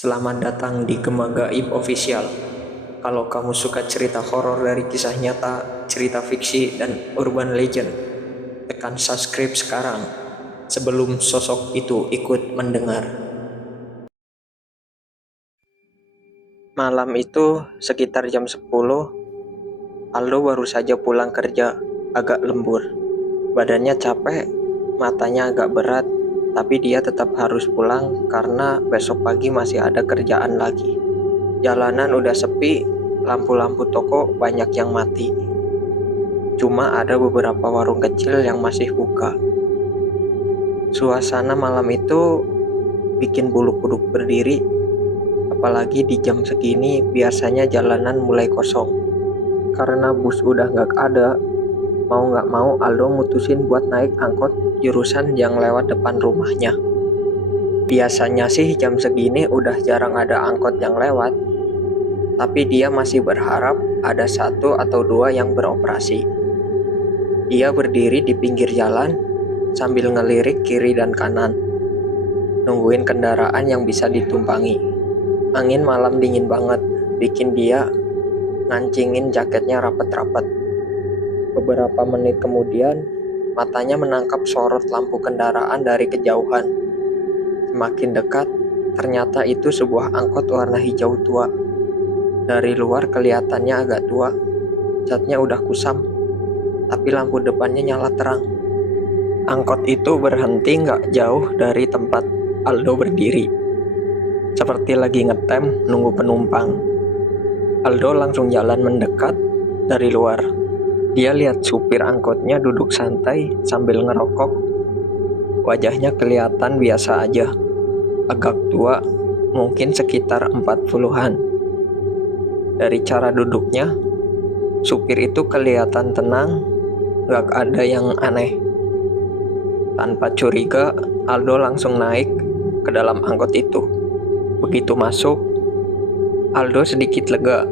Selamat datang di Gema Gaib Official. Kalau kamu suka cerita horor dari kisah nyata, cerita fiksi, dan urban legend, tekan subscribe sekarang sebelum sosok itu ikut mendengar. Malam itu sekitar jam 10, Aldo baru saja pulang kerja, agak lembur. Badannya capek, matanya agak berat, tapi dia tetap harus pulang karena besok pagi masih ada kerjaan lagi. Jalanan udah sepi, lampu-lampu toko banyak yang mati. Cuma ada beberapa warung kecil yang masih buka. Suasana malam itu bikin bulu kuduk berdiri, apalagi di jam segini biasanya jalanan mulai kosong. Karena bus udah nggak ada, mau nggak mau Aldo mutusin buat naik angkot jurusan yang lewat depan rumahnya. Biasanya sih jam segini udah jarang ada angkot yang lewat, tapi dia masih berharap ada satu atau dua yang beroperasi. Dia berdiri di pinggir jalan sambil ngelirik kiri dan kanan, nungguin kendaraan yang bisa ditumpangi. Angin malam dingin banget, bikin dia ngancingin jaketnya rapet-rapet. Beberapa menit kemudian, matanya menangkap sorot lampu kendaraan dari kejauhan. Semakin dekat, ternyata itu sebuah angkot warna hijau tua. Dari luar kelihatannya agak tua, catnya udah kusam, tapi lampu depannya nyala terang. Angkot itu berhenti nggak jauh dari tempat Aldo berdiri, seperti lagi ngetem nunggu penumpang. Aldo langsung jalan mendekat dari luar. Dia lihat supir angkotnya duduk santai sambil ngerokok. Wajahnya kelihatan biasa aja, agak tua, mungkin sekitar 40-an. Dari cara duduknya, supir itu kelihatan tenang, nggak ada yang aneh. Tanpa curiga, Aldo langsung naik ke dalam angkot itu. Begitu masuk, Aldo sedikit lega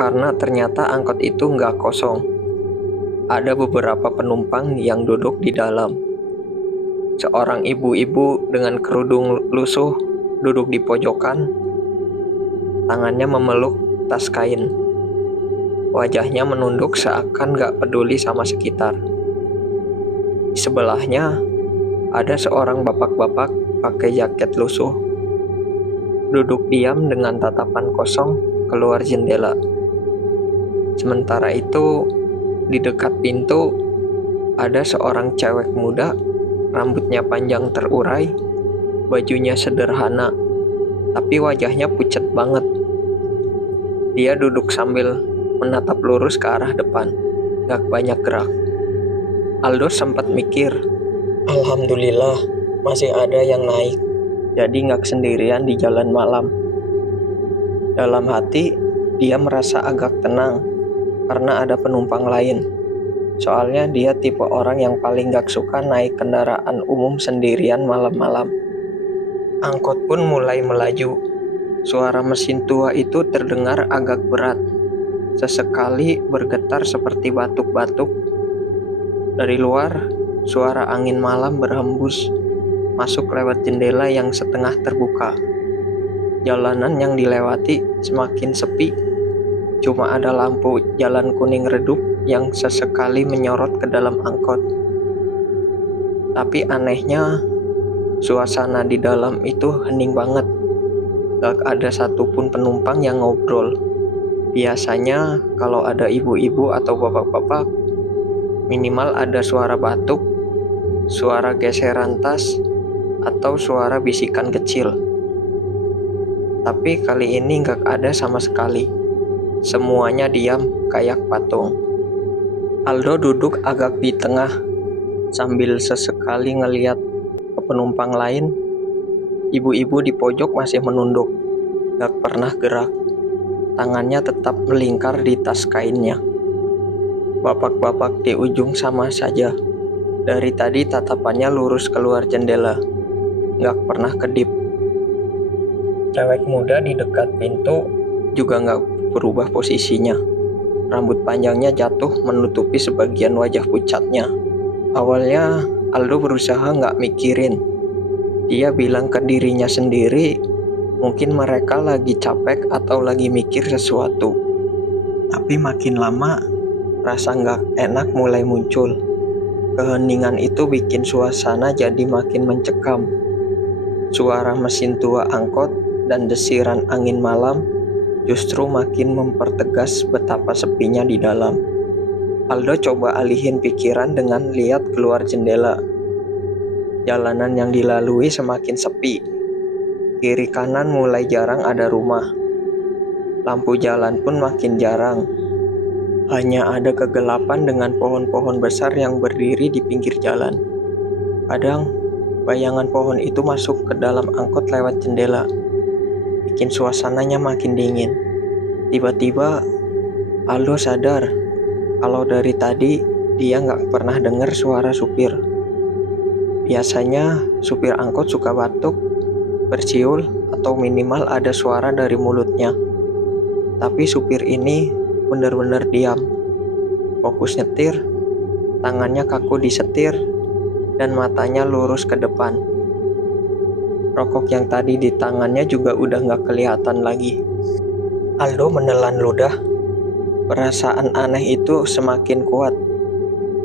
karena ternyata angkot itu nggak kosong. Ada beberapa penumpang yang duduk di dalam. Seorang ibu-ibu dengan kerudung lusuh duduk di pojokan, tangannya memeluk tas kain. Wajahnya menunduk seakan nggak peduli sama sekitar. Di sebelahnya, ada seorang bapak-bapak pakai jaket lusuh, duduk diam dengan tatapan kosong keluar jendela. Sementara itu, di dekat pintu, ada seorang cewek muda, rambutnya panjang terurai, bajunya sederhana, tapi wajahnya pucat banget. Dia duduk sambil menatap lurus ke arah depan, gak banyak gerak. Aldo sempat mikir, alhamdulillah masih ada yang naik, jadi gak sendirian di jalan malam. Dalam hati, dia merasa agak tenang karena ada penumpang lain. Soalnya dia tipe orang yang paling gak suka naik kendaraan umum sendirian malam-malam. Angkot pun mulai melaju. Suara mesin tua itu terdengar agak berat. Sesekali bergetar seperti batuk-batuk. Dari luar, suara angin malam berhembus masuk lewat jendela yang setengah terbuka. Jalanan yang dilewati semakin sepi. Cuma ada lampu jalan kuning redup yang sesekali menyorot ke dalam angkot. Tapi anehnya, suasana di dalam itu hening banget. Gak ada satupun penumpang yang ngobrol. Biasanya kalau ada ibu-ibu atau bapak-bapak, minimal ada suara batuk, suara geseran tas, atau suara bisikan kecil. Tapi kali ini gak ada sama sekali. Semuanya diam kayak patung. Aldo duduk agak di tengah, sambil sesekali ngeliat ke penumpang lain. Ibu-ibu di pojok masih menunduk, gak pernah gerak. Tangannya tetap melingkar di tas kainnya. Bapak-bapak di ujung sama saja. Dari tadi tatapannya lurus keluar jendela, gak pernah kedip. Cewek muda di dekat pintu juga gak berubah posisinya. Rambut panjangnya jatuh menutupi sebagian wajah pucatnya. Awalnya Aldo berusaha gak mikirin. Dia bilang ke dirinya sendiri, Mungkin mereka lagi capek atau lagi mikir sesuatu. Tapi makin lama, rasa nggak enak mulai muncul. Keheningan itu bikin suasana jadi makin mencekam. Suara mesin tua angkot dan desiran angin malam justru makin mempertegas betapa sepinya di dalam. Aldo coba alihin pikiran dengan lihat keluar jendela. Jalanan yang dilalui semakin sepi. Kiri kanan mulai jarang ada rumah. Lampu jalan pun makin jarang. Hanya ada kegelapan dengan pohon-pohon besar yang berdiri di pinggir jalan. Kadang, bayangan pohon itu masuk ke dalam angkot lewat jendela, bikin suasananya makin dingin. Tiba-tiba, Aldo sadar kalau dari tadi dia nggak pernah dengar suara supir. Biasanya, supir angkot suka batuk, bersiul, atau minimal ada suara dari mulutnya. Tapi supir ini benar-benar diam, fokus nyetir, tangannya kaku di setir, dan matanya lurus ke depan. Rokok yang tadi di tangannya juga udah gak kelihatan lagi. Aldo menelan ludah. Perasaan aneh itu semakin kuat.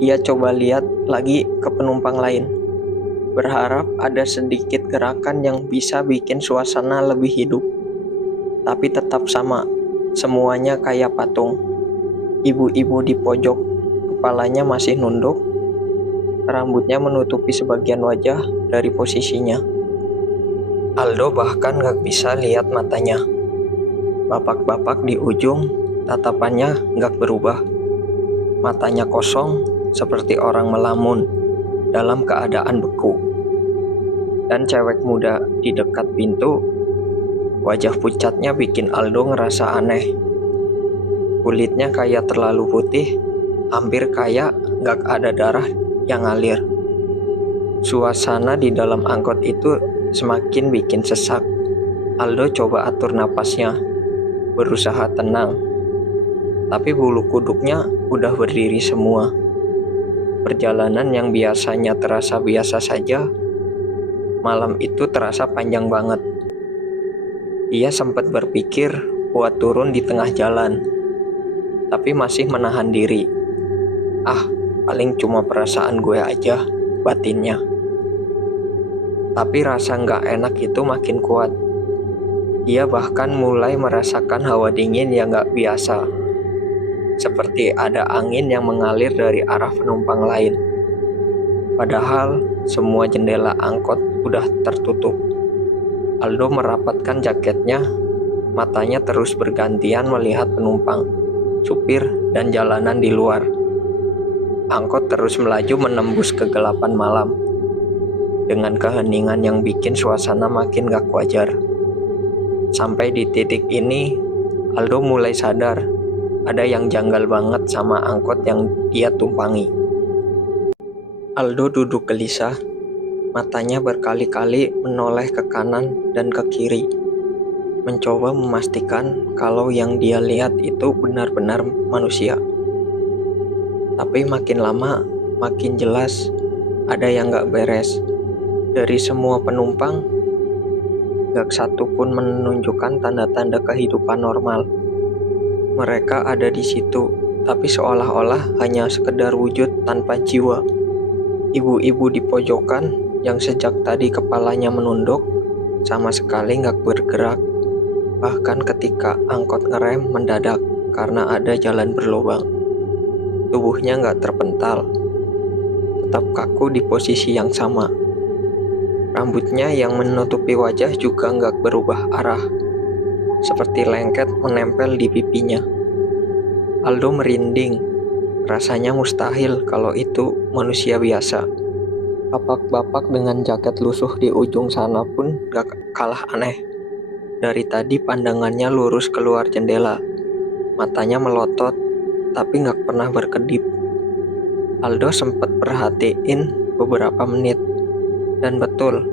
Ia coba lihat lagi ke penumpang lain, berharap ada sedikit gerakan yang bisa bikin suasana lebih hidup. Tapi tetap sama, semuanya kayak patung. Ibu-ibu di pojok, kepalanya masih nunduk, rambutnya menutupi sebagian wajah dari posisinya. Aldo bahkan gak bisa lihat matanya. Bapak-bapak di ujung, tatapannya gak berubah. Matanya kosong, seperti orang melamun, dalam keadaan beku. Dan cewek muda di dekat pintu, wajah pucatnya bikin Aldo ngerasa aneh. Kulitnya kayak terlalu putih, hampir kayak gak ada darah yang ngalir. Suasana di dalam angkot itu semakin bikin sesak. Aldo coba atur napasnya, berusaha tenang. Tapi bulu kuduknya udah berdiri semua. Perjalanan yang biasanya terasa biasa saja, malam itu terasa panjang banget. Ia sempat berpikir buat turun di tengah jalan, tapi masih menahan diri. Paling cuma perasaan gue aja, batinnya. Tapi rasa nggak enak itu makin kuat. Ia bahkan mulai merasakan hawa dingin yang nggak biasa. Seperti ada angin yang mengalir dari arah penumpang lain. Padahal semua jendela angkot udah tertutup. Aldo merapatkan jaketnya, matanya terus bergantian melihat penumpang, supir, dan jalanan di luar. Angkot terus melaju menembus kegelapan malam, dengan keheningan yang bikin suasana makin gak wajar. Sampai di titik ini, Aldo mulai sadar ada yang janggal banget sama angkot yang dia tumpangi. Aldo duduk gelisah, matanya berkali-kali menoleh ke kanan dan ke kiri, mencoba memastikan kalau yang dia lihat itu benar-benar manusia. Tapi makin lama, makin jelas ada yang gak beres. Dari semua penumpang, gak satu pun menunjukkan tanda-tanda kehidupan normal. Mereka ada di situ, tapi seolah-olah hanya sekedar wujud tanpa jiwa. Ibu-ibu di pojokan yang sejak tadi kepalanya menunduk, sama sekali gak bergerak. Bahkan ketika angkot ngerem mendadak karena ada jalan berlubang. Tubuhnya gak terpental, tetap kaku di posisi yang sama. Rambutnya yang menutupi wajah juga gak berubah arah, seperti lengket menempel di pipinya. Aldo merinding, rasanya mustahil kalau itu manusia biasa. Bapak-bapak dengan jaket lusuh di ujung sana pun gak kalah aneh. Dari tadi pandangannya lurus keluar jendela, matanya melotot, tapi gak pernah berkedip. Aldo sempat perhatiin beberapa menit, dan betul,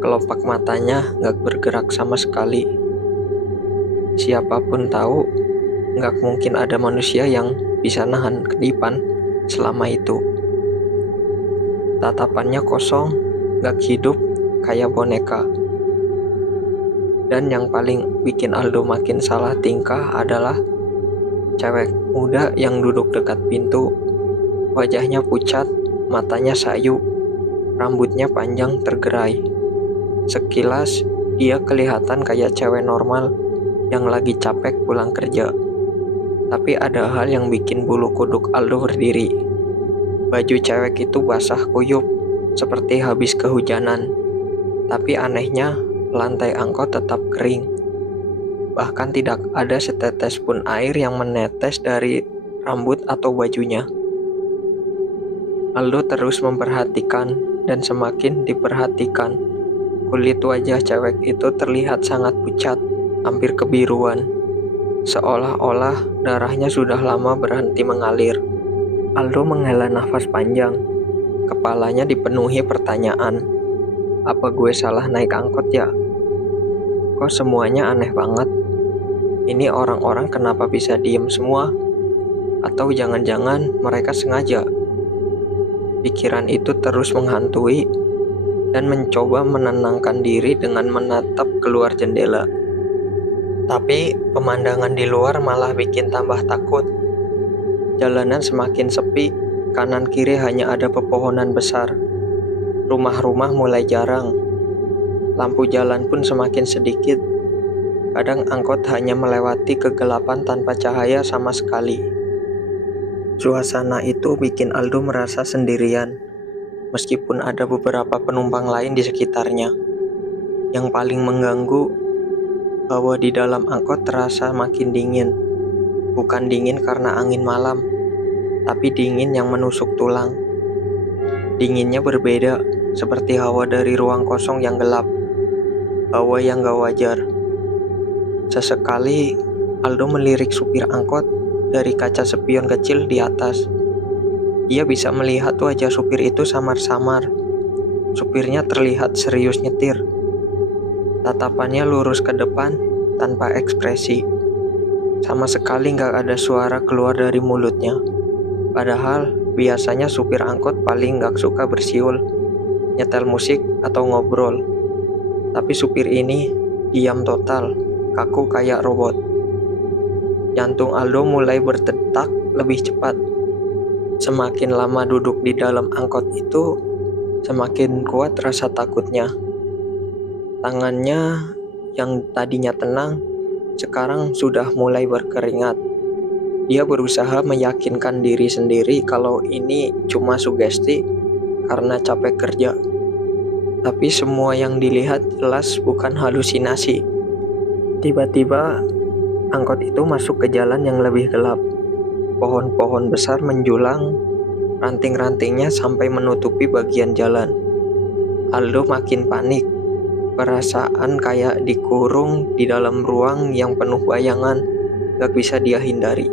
kelopak matanya gak bergerak sama sekali. Siapapun tahu, gak mungkin ada manusia yang bisa nahan kedipan selama itu. Tatapannya kosong, gak hidup, kayak boneka. Dan yang paling bikin Aldo makin salah tingkah adalah cewek muda yang duduk dekat pintu. Wajahnya pucat, matanya sayu, rambutnya panjang tergerai. Sekilas, dia kelihatan kayak cewek normal yang lagi capek pulang kerja. Tapi ada hal yang bikin bulu kuduk Aldo berdiri. Baju cewek itu basah kuyup, seperti habis kehujanan. Tapi anehnya, lantai angkot tetap kering. Bahkan tidak ada setetes pun air yang menetes dari rambut atau bajunya. Aldo terus memperhatikan dan semakin diperhatikan. Kulit wajah cewek itu terlihat sangat pucat, hampir kebiruan. Seolah-olah darahnya sudah lama berhenti mengalir. Aldo menghela nafas panjang. Kepalanya dipenuhi pertanyaan. Apa gue salah naik angkot ya? Kok semuanya aneh banget? Ini orang-orang kenapa bisa diem semua? Atau jangan-jangan mereka sengaja? Pikiran itu terus menghantui dan mencoba menenangkan diri dengan menatap keluar jendela. Tapi pemandangan di luar malah bikin tambah takut. Jalanan semakin sepi, kanan kiri hanya ada pepohonan besar. Rumah-rumah mulai jarang. Lampu jalan pun semakin sedikit. Kadang angkot hanya melewati kegelapan tanpa cahaya sama sekali. Suasana itu bikin Aldo merasa sendirian, meskipun ada beberapa penumpang lain di sekitarnya. Yang paling mengganggu, bahwa di dalam angkot terasa makin dingin. Bukan dingin karena angin malam, tapi dingin yang menusuk tulang. Dinginnya berbeda, seperti hawa dari ruang kosong yang gelap. Hawa yang gak wajar. Sesekali, Aldo melirik supir angkot dari kaca spion kecil di atas. Ia bisa melihat wajah supir itu samar-samar. Supirnya terlihat serius nyetir. Tatapannya lurus ke depan tanpa ekspresi. Sama sekali gak ada suara keluar dari mulutnya. Padahal biasanya supir angkot paling gak suka bersiul, nyetel musik atau ngobrol. Tapi supir ini diam total, kaku kayak robot. Jantung Aldo mulai berdetak lebih cepat. Semakin lama duduk di dalam angkot itu, semakin kuat rasa takutnya. Tangannya yang tadinya tenang, sekarang sudah mulai berkeringat. Dia berusaha meyakinkan diri sendiri kalau ini cuma sugesti karena capek kerja. Tapi semua yang dilihat jelas bukan halusinasi. Tiba-tiba, angkot itu masuk ke jalan yang lebih gelap. Pohon-pohon besar menjulang, ranting-rantingnya sampai menutupi bagian jalan. Aldo makin panik. Perasaan kayak dikurung di dalam ruang yang penuh bayangan, gak bisa dia hindari.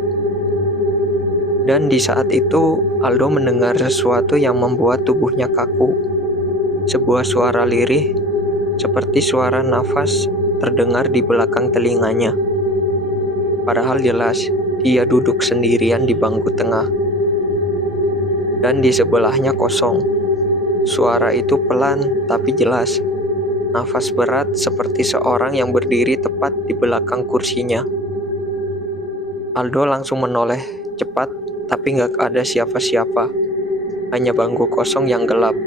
Dan di saat itu, Aldo mendengar sesuatu yang membuat tubuhnya kaku. Sebuah suara lirih, seperti suara nafas terdengar di belakang telinganya. Padahal jelas, dia duduk sendirian di bangku tengah. Dan di sebelahnya kosong. Suara itu pelan tapi jelas. Nafas berat seperti seorang yang berdiri tepat di belakang kursinya. Aldo langsung menoleh cepat, tapi gak ada siapa-siapa. Hanya bangku kosong yang gelap.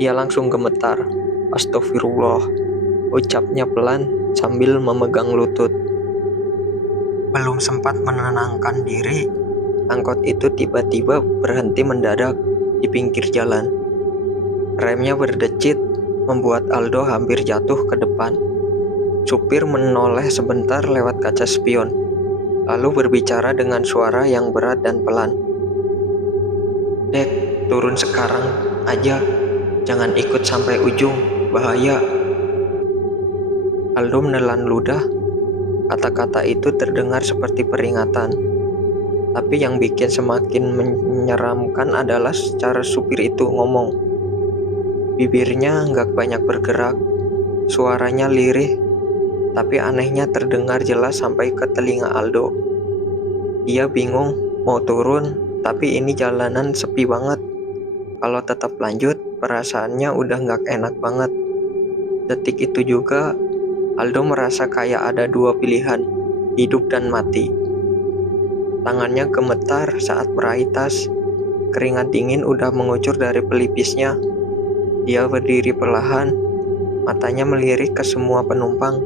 Dia langsung gemetar. Astagfirullah, ucapnya pelan sambil memegang lutut. Belum sempat menenangkan diri, angkot itu tiba-tiba berhenti mendadak di pinggir jalan. Remnya berdecit, membuat Aldo hampir jatuh ke depan. Supir menoleh sebentar lewat kaca spion, lalu berbicara dengan suara yang berat dan pelan. "Dek, turun sekarang aja, jangan ikut sampai ujung, bahaya." Aldo menelan ludah. Kata-kata itu terdengar seperti peringatan. Tapi yang bikin semakin menyeramkan adalah cara supir itu ngomong. Bibirnya nggak banyak bergerak, suaranya lirih, tapi anehnya terdengar jelas sampai ke telinga Aldo. Dia bingung mau turun, tapi ini jalanan sepi banget. Kalau tetap lanjut, perasaannya udah nggak enak banget. Detik itu juga, Aldo merasa kayak ada dua pilihan, hidup dan mati. Tangannya gemetar saat meraih tas. Keringat dingin udah mengucur dari pelipisnya. Dia berdiri perlahan, matanya melirik ke semua penumpang.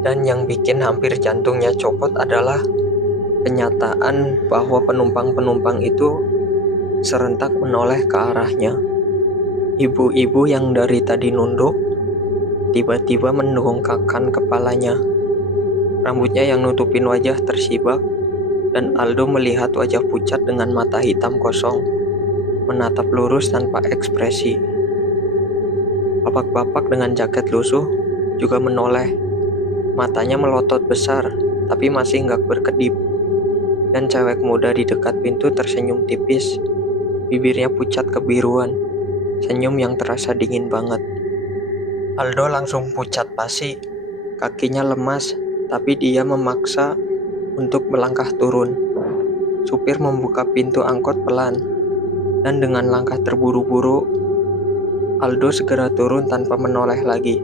Dan yang bikin hampir jantungnya copot adalah kenyataan bahwa penumpang-penumpang itu serentak menoleh ke arahnya. Ibu-ibu yang dari tadi nunduk, tiba-tiba mendongakkan kepalanya. Rambutnya yang nutupin wajah tersibak, dan Aldo melihat wajah pucat dengan mata hitam kosong, menatap lurus tanpa ekspresi. Bapak-bapak dengan jaket lusuh juga menoleh. Matanya melotot besar, tapi masih nggak berkedip. Dan cewek muda di dekat pintu tersenyum tipis. Bibirnya pucat kebiruan, senyum yang terasa dingin banget. Aldo langsung pucat pasi, kakinya lemas, tapi dia memaksa untuk melangkah turun. Supir membuka pintu angkot pelan, dan dengan langkah terburu-buru, Aldo segera turun tanpa menoleh lagi.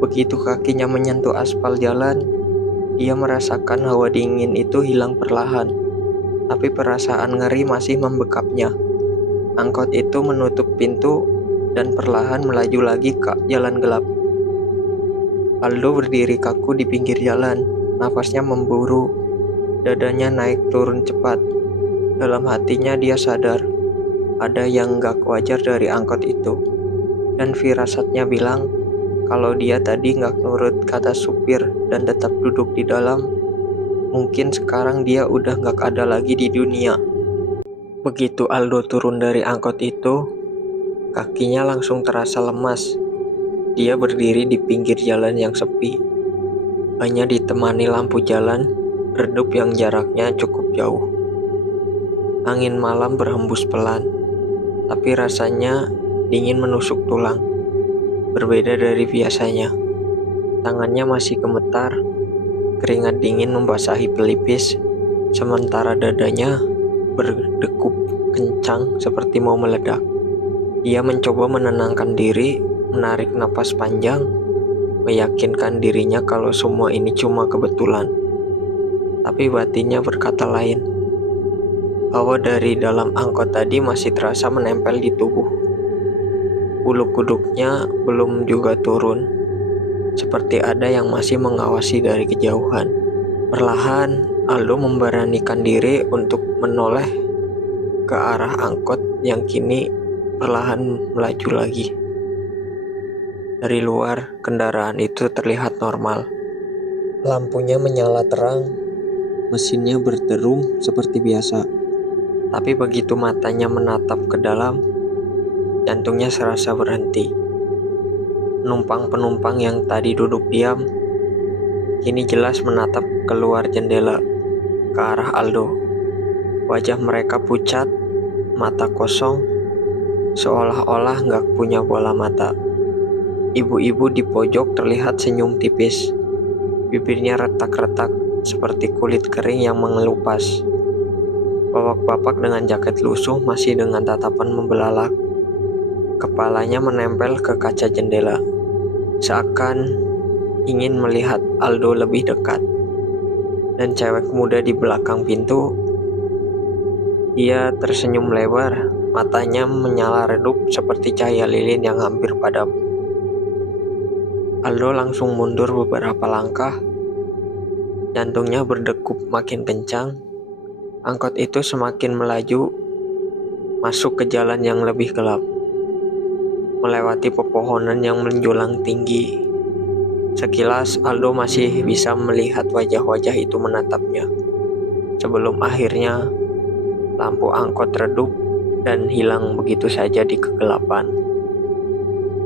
Begitu kakinya menyentuh aspal jalan, dia merasakan hawa dingin itu hilang perlahan, tapi perasaan ngeri masih membekapnya. Angkot itu menutup pintu dan perlahan melaju lagi ke jalan gelap. Aldo berdiri kaku di pinggir jalan, nafasnya memburu, dadanya naik turun cepat. Dalam hatinya dia sadar, ada yang gak wajar dari angkot itu. Dan firasatnya bilang, kalau dia tadi gak nurut kata supir dan tetap duduk di dalam, mungkin sekarang dia udah gak ada lagi di dunia. Begitu Aldo turun dari angkot itu, kakinya langsung terasa lemas. Dia berdiri di pinggir jalan yang sepi, hanya ditemani lampu jalan redup yang jaraknya cukup jauh. Angin malam berhembus pelan, tapi rasanya dingin menusuk tulang. Berbeda dari biasanya. Tangannya masih gemetar, keringat dingin membasahi pelipis, sementara dadanya berdegup kencang seperti mau meledak. Dia mencoba menenangkan diri, menarik napas panjang, meyakinkan dirinya kalau semua ini cuma kebetulan. Tapi batinnya berkata lain. Hawa dari dalam angkot tadi masih terasa menempel di tubuh. Bulu kuduknya belum juga turun, seperti ada yang masih mengawasi dari kejauhan. Perlahan, Aldo memberanikan diri untuk menoleh ke arah angkot yang kini perlahan melaju lagi. Dari luar, kendaraan itu terlihat normal. Lampunya menyala terang, mesinnya berderung seperti biasa. Tapi begitu matanya menatap ke dalam, jantungnya serasa berhenti. Penumpang-penumpang yang tadi duduk diam, kini jelas menatap keluar jendela ke arah Aldo. Wajah mereka pucat, mata kosong, seolah-olah gak punya bola mata. Ibu-ibu di pojok terlihat senyum tipis. Bibirnya retak-retak seperti kulit kering yang mengelupas. Bapak-bapak dengan jaket lusuh masih dengan tatapan membelalak. Kepalanya menempel ke kaca jendela, seakan ingin melihat Aldo lebih dekat. Dan cewek muda di belakang pintu, dia tersenyum lebar, matanya menyala redup seperti cahaya lilin yang hampir padam. Aldo langsung mundur beberapa langkah, jantungnya berdegup makin kencang. Angkot itu semakin melaju, masuk ke jalan yang lebih gelap, melewati pepohonan yang menjulang tinggi. Sekilas Aldo masih bisa melihat wajah-wajah itu menatapnya, sebelum akhirnya lampu angkot redup dan hilang begitu saja di kegelapan.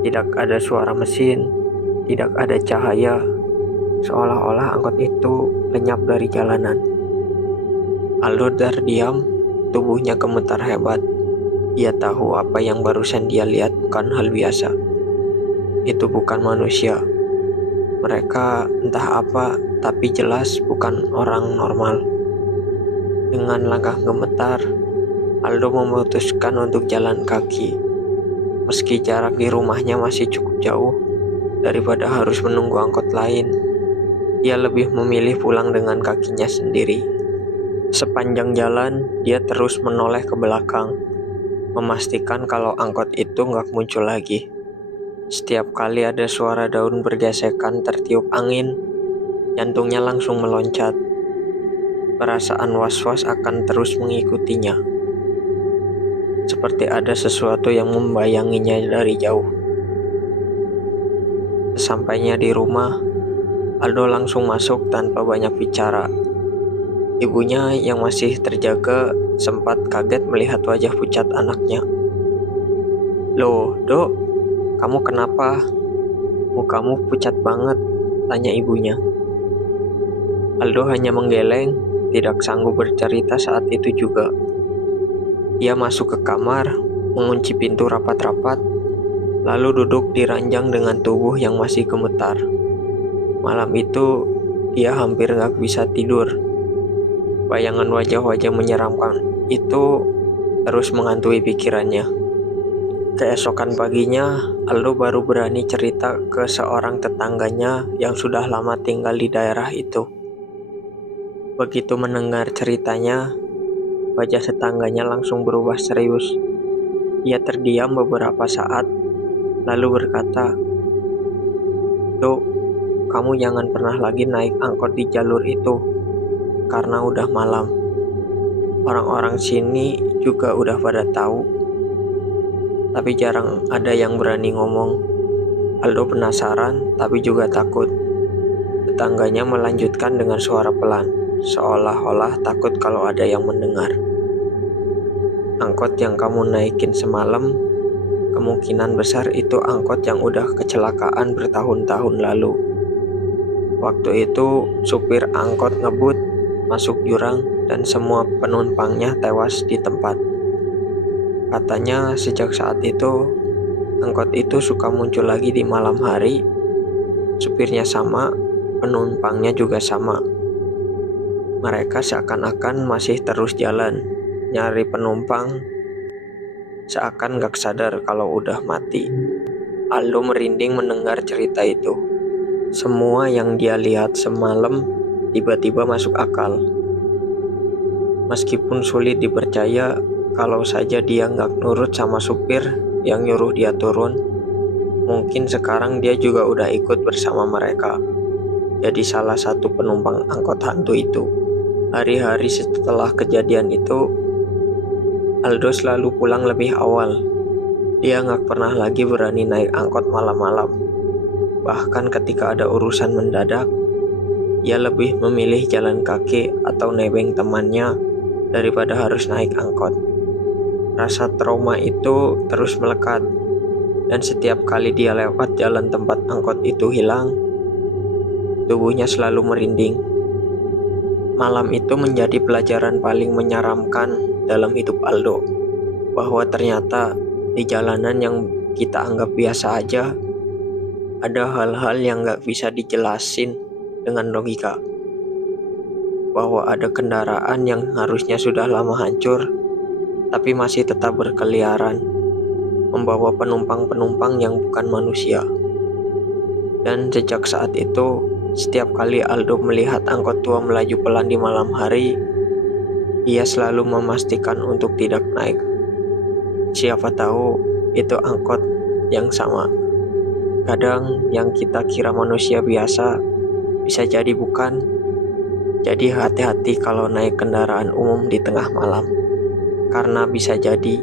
Tidak ada suara mesin, tidak ada cahaya, seolah-olah angkot itu lenyap dari jalanan. Aldo terdiam, tubuhnya gemetar hebat. Ia tahu apa yang barusan dia lihat bukan hal biasa. Itu bukan manusia. Mereka entah apa, tapi jelas bukan orang normal. Dengan langkah gemetar, Aldo memutuskan untuk jalan kaki. Meski jarak di rumahnya masih cukup jauh, Daripada harus menunggu angkot lain, dia lebih memilih pulang dengan kakinya sendiri. Sepanjang jalan, dia terus menoleh ke belakang, memastikan kalau angkot itu nggak muncul lagi. Setiap kali ada suara daun bergesekan tertiup angin, jantungnya langsung meloncat. Perasaan was-was akan terus mengikutinya, seperti ada sesuatu yang membayanginya dari jauh. Sesampainya di rumah, Aldo langsung masuk tanpa banyak bicara. Ibunya yang masih terjaga sempat kaget melihat wajah pucat anaknya. "Loh, Dok, kamu kenapa? Mukamu pucat banget," tanya ibunya. Aldo hanya menggeleng, tidak sanggup bercerita saat itu juga. Ia masuk ke kamar, mengunci pintu rapat-rapat, lalu duduk di ranjang dengan tubuh yang masih gemetar. Malam itu, dia hampir gak bisa tidur. Bayangan wajah-wajah menyeramkan itu terus menghantui pikirannya. Keesokan paginya, Aldo baru berani cerita ke seorang tetangganya yang sudah lama tinggal di daerah itu. Begitu mendengar ceritanya, wajah tetangganya langsung berubah serius. Ia terdiam beberapa saat, lalu berkata, "Dok, kamu jangan pernah lagi naik angkot di jalur itu, karena udah malam. Orang-orang sini juga udah pada tahu, tapi jarang ada yang berani ngomong." Aldo penasaran, tapi juga takut. Tetangganya melanjutkan dengan suara pelan, seolah-olah takut kalau ada yang mendengar. "Angkot yang kamu naikin semalam, kemungkinan besar itu angkot yang udah kecelakaan bertahun-tahun lalu. Waktu itu supir angkot ngebut, masuk jurang, dan semua penumpangnya tewas di tempat. Katanya sejak saat itu, angkot itu suka muncul lagi di malam hari. Supirnya sama, penumpangnya juga sama. Mereka seakan-akan masih terus jalan, nyari penumpang, seakan gak sadar kalau udah mati." Aldo merinding mendengar cerita itu. Semua yang dia lihat semalam tiba-tiba masuk akal. Meskipun sulit dipercaya, kalau saja dia gak nurut sama supir yang nyuruh dia turun, mungkin sekarang dia juga udah ikut bersama mereka, jadi salah satu penumpang angkot hantu itu. Hari-hari setelah kejadian itu, Aldo selalu pulang lebih awal. Dia gak pernah lagi berani naik angkot malam-malam. Bahkan ketika ada urusan mendadak, ia lebih memilih jalan kaki atau nebeng temannya daripada harus naik angkot. Rasa trauma itu terus melekat, dan setiap kali dia lewat jalan tempat angkot itu hilang, tubuhnya selalu merinding. Malam itu menjadi pelajaran paling menyeramkan dalam hidup Aldo, bahwa ternyata di jalanan yang kita anggap biasa aja, ada hal-hal yang gak bisa dijelasin dengan logika. Bahwa ada kendaraan yang harusnya sudah lama hancur, tapi masih tetap berkeliaran, membawa penumpang-penumpang yang bukan manusia. Dan sejak saat itu, setiap kali Aldo melihat angkot tua melaju pelan di malam hari, ia selalu memastikan untuk tidak naik. Siapa tahu itu angkot yang sama. Kadang yang kita kira manusia biasa bisa jadi bukan. Jadi hati-hati kalau naik kendaraan umum di tengah malam, karena bisa jadi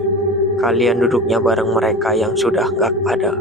kalian duduknya bareng mereka yang sudah gak ada.